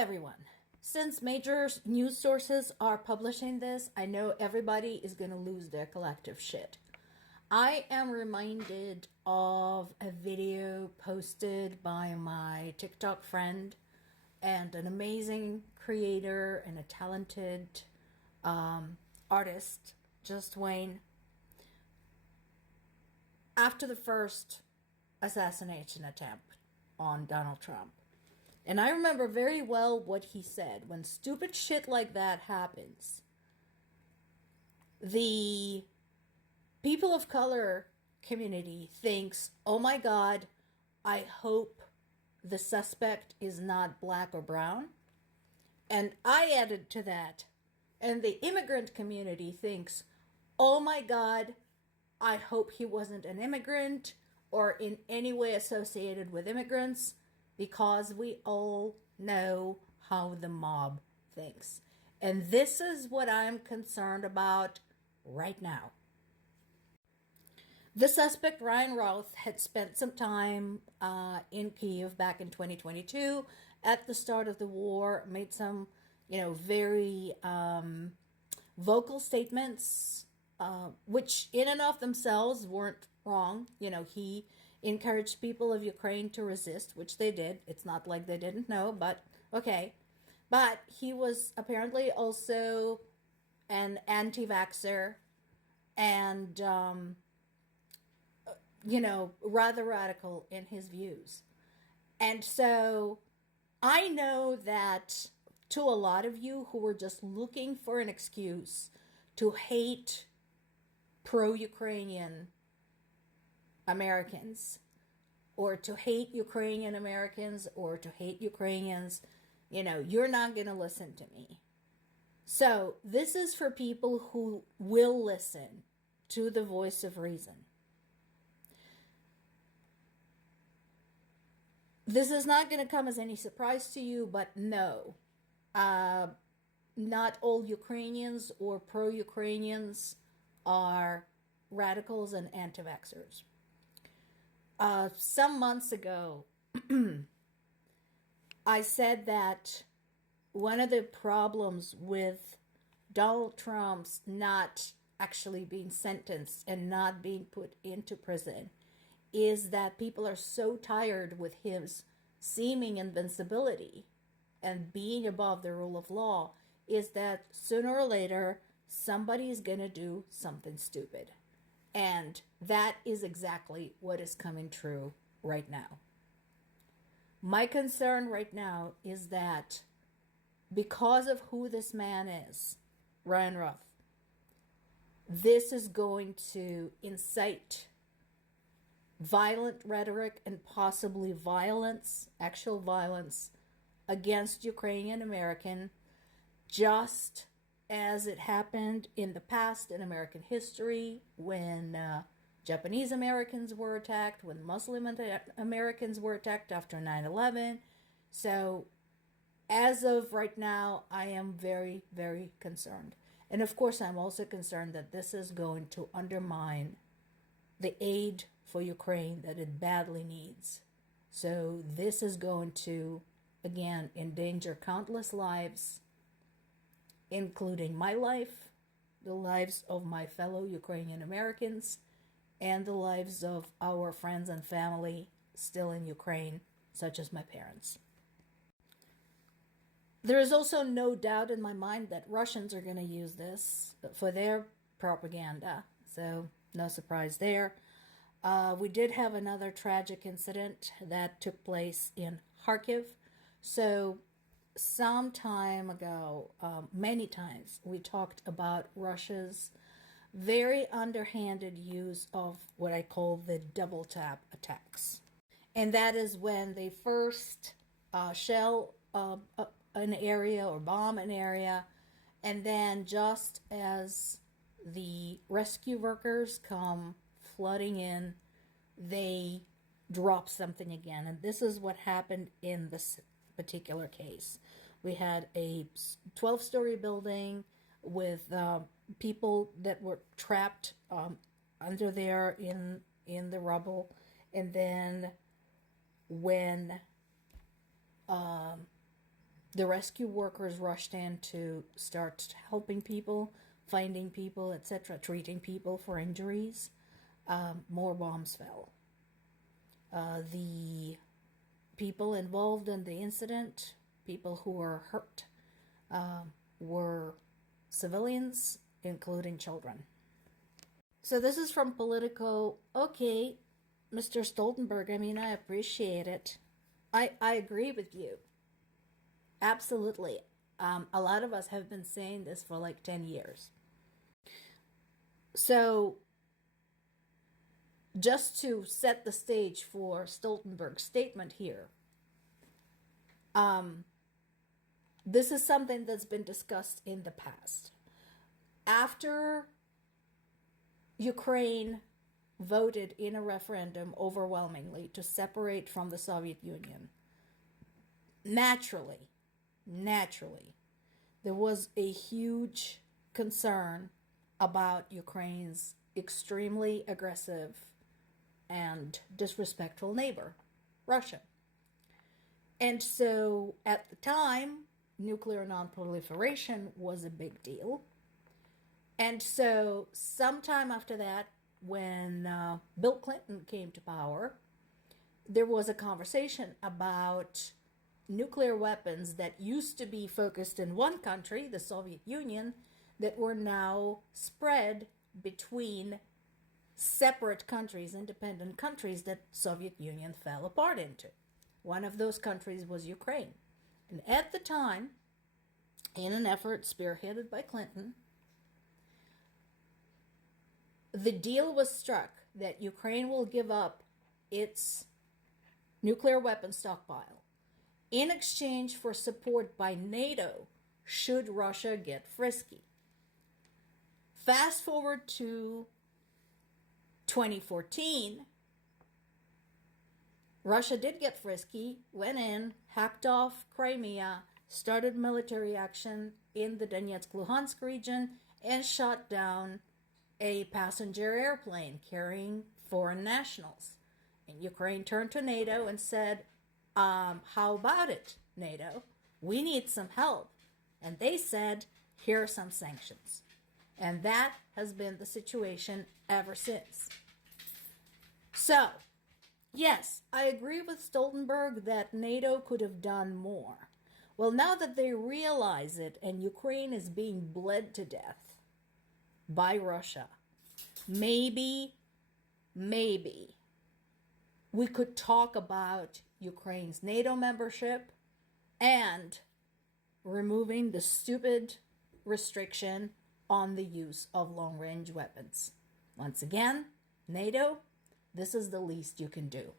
everyone. Since major news sources are publishing this, I know everybody is going to lose their collective shit. I am reminded of a video posted by my TikTok friend and an amazing creator and a talented artist, Just Wayne, after the first assassination attempt on Donald Trump. And I remember very well what he said. When stupid shit like that happens, the people of color community thinks, oh my God, I hope the suspect is not black or brown. And I added to that, and the immigrant community thinks, oh my God, I hope he wasn't an immigrant or in any way associated with immigrants, because we all know how the mob thinks. And this is what I'm concerned about right now. The suspect, Ryan Roth, had spent some time in Kyiv back in 2022 at the start of the war, made some, very vocal statements, which in and of themselves weren't wrong. He encouraged people of Ukraine to resist, which they did. It's not like they didn't know, but okay. But he was apparently also an anti-vaxxer and, rather radical in his views. And so I know that to a lot of you who were just looking for an excuse to hate pro-Ukrainian Americans, or to hate Ukrainian Americans, or to hate Ukrainians, you're not going to listen to me. So this is for people who will listen to the voice of reason. This is not going to come as any surprise to you, but no, not all Ukrainians or pro-Ukrainians are radicals and anti-vaxxers. Some months ago, I said that one of the problems with Donald Trump's not actually being sentenced and not being put into prison is that people are so tired with his seeming invincibility and being above the rule of law, is that sooner or later somebody's going to do something stupid. And that is exactly what is coming true right now. My concern right now is that because of who this man is, Ryan Roth, this is going to incite violent rhetoric and possibly violence, actual violence, against Ukrainian American, just as it happened in the past in American history when Japanese Americans were attacked, when Muslim Americans were attacked after 9/11. So as of right now, I am very, very concerned. And of course, I'm also concerned that this is going to undermine the aid for Ukraine that it badly needs. So this is going to, again, endanger countless lives, including my life, the lives of my fellow Ukrainian Americans, and the lives of our friends and family still in Ukraine, such as my parents. There is also no doubt in my mind that Russians are going to use this for their propaganda, so no surprise there. We did have another tragic incident that took place in Kharkiv. So some time ago, many times, we talked about Russia's very underhanded use of what I call the double tap attacks. And that is when they first shell an area or bomb an area, and then just as the rescue workers come flooding in, they drop something again. And this is what happened in this particular case. We had a 12-story building with people that were trapped under there in the rubble, and then when The rescue workers rushed in to start helping people, finding people, etc., treating people for injuries. More bombs fell. The people involved in the incident, people who were hurt, were civilians, including children. So this is from Politico. Okay, Mr. Stoltenberg, I mean, I appreciate it. I agree with you. Absolutely. A lot of us have been saying this for like 10 years. So just to set the stage for Stoltenberg's statement here, this is something that's been discussed in the past. After Ukraine voted in a referendum overwhelmingly to separate from the Soviet Union, naturally, there was a huge concern about Ukraine's extremely aggressive and disrespectful neighbor, Russia. And so at the time, nuclear non-proliferation was a big deal. And so sometime after that, when Bill Clinton came to power, there was a conversation about nuclear weapons that used to be focused in one country, the Soviet Union, that were now spread between separate countries, independent countries that Soviet Union fell apart into. One of those countries was Ukraine. And at the time, in an effort spearheaded by Clinton, the deal was struck that Ukraine will give up its nuclear weapon stockpile in exchange for support by NATO should Russia get frisky. Fast forward to 2014, Russia did get frisky, went in, hacked off Crimea, started military action in the Donetsk-Luhansk region, and shot down a passenger airplane carrying foreign nationals. And Ukraine turned to NATO and said, how about it, NATO? We need some help. And they said, here are some sanctions. And that has been the situation ever since. So, yes, I agree with Stoltenberg that NATO could have done more. Well, now that they realize it and Ukraine is being bled to death by Russia, maybe we could talk about Ukraine's NATO membership and removing the stupid restriction on the use of long-range weapons. Once again, NATO, this is the least you can do.